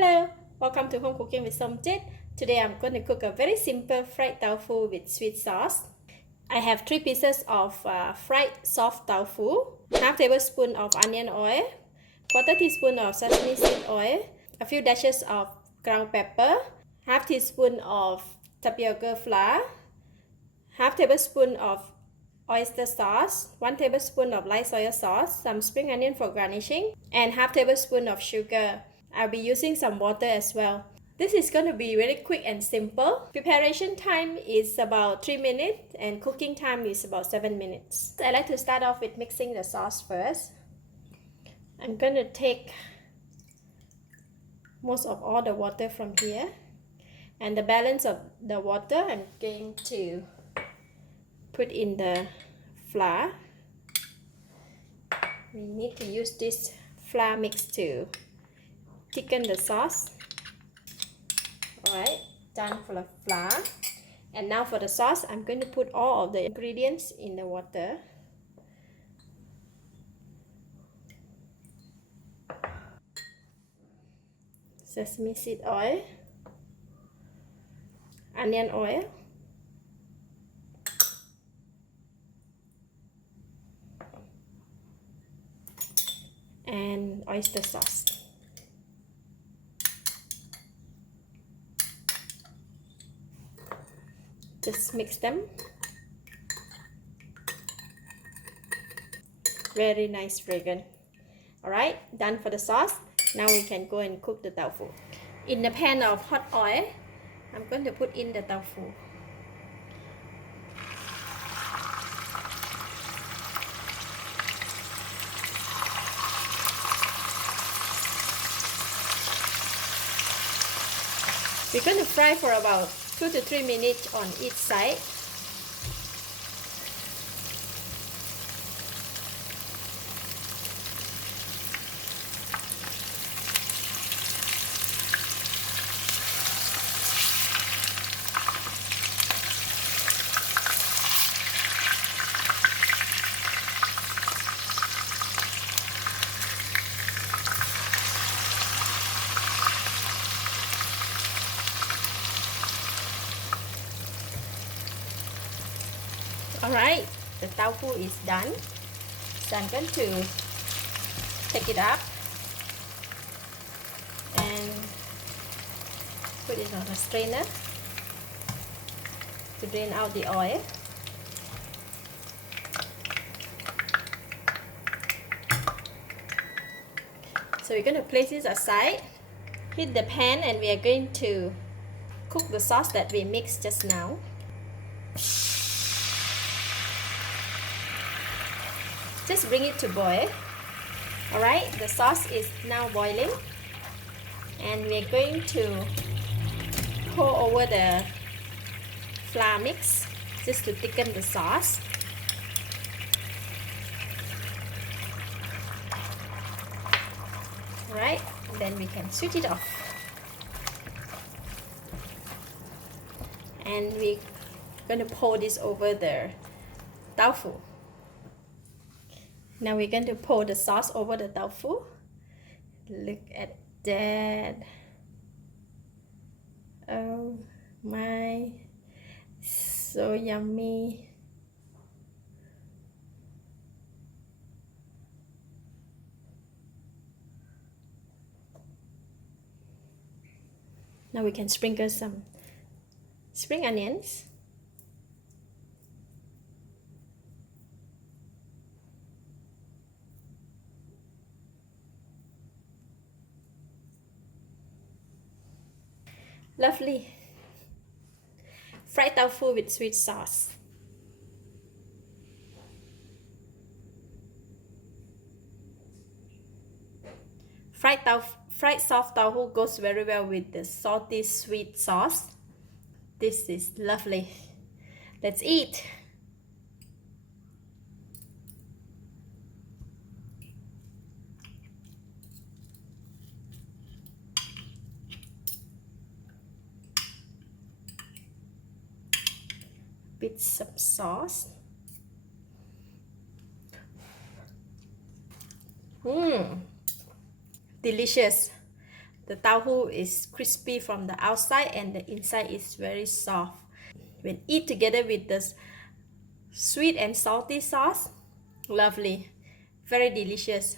Hello, welcome to Home Cooking with Somjit. Today I'm going to cook a very simple fried tofu with sweet sauce. I have 3 pieces of fried soft tofu, half tablespoon of onion oil, quarter teaspoon of sesame seed oil, a few dashes of ground pepper, half teaspoon of tapioca flour, half tablespoon of oyster sauce, 1 tablespoon of light soy sauce, some spring onion for garnishing, and half tablespoon of sugar. I'll be using some water as well. This is going to be really quick and simple. Preparation time is about 3 minutes and cooking time is about 7 minutes. I like to start off with mixing the sauce first. I'm going to take most of all the water from here, and the balance of the water I'm going to put in the flour. We need to use this flour mix to thicken the sauce. Alright, done for the flour. And now for the sauce, I'm going to put all of the ingredients in the water. Sesame seed oil, onion oil, and oyster sauce. Just mix them. Very nice fragrance. Alright, done for the sauce. Now we can go and cook the tofu. In the pan of hot oil, I'm going to put in the tofu. We're going to fry for about 2 to 3 minutes on each side. Alright, the tofu is done. So I'm going to take it up and put it on a strainer to drain out the oil. So we're going to place this aside, heat the pan, and we are going to cook the sauce that we mixed just now. Just bring it to boil. Alright, the sauce is now boiling, and we're going to pour over the flour mix just to thicken the sauce. Alright, then we can switch it off. And we're going to pour this over the tofu. Now we're going to pour the sauce over the tofu. Look at that. Oh my, so yummy. Now we can sprinkle some spring onions. Lovely fried tofu with sweet sauce. Fried soft tofu goes very well with the salty sweet sauce. This is lovely. Let's eat. Bits of sauce. Delicious. The tofu is crispy from the outside and the inside is very soft. When eat together with this sweet and salty sauce, lovely, very delicious.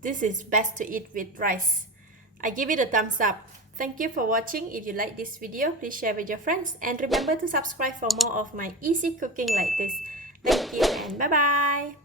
This is best to eat with rice. I give it a thumbs up. Thank you for watching. If you like this video, please share with your friends and remember to subscribe for more of my easy cooking like this. Thank you and bye bye.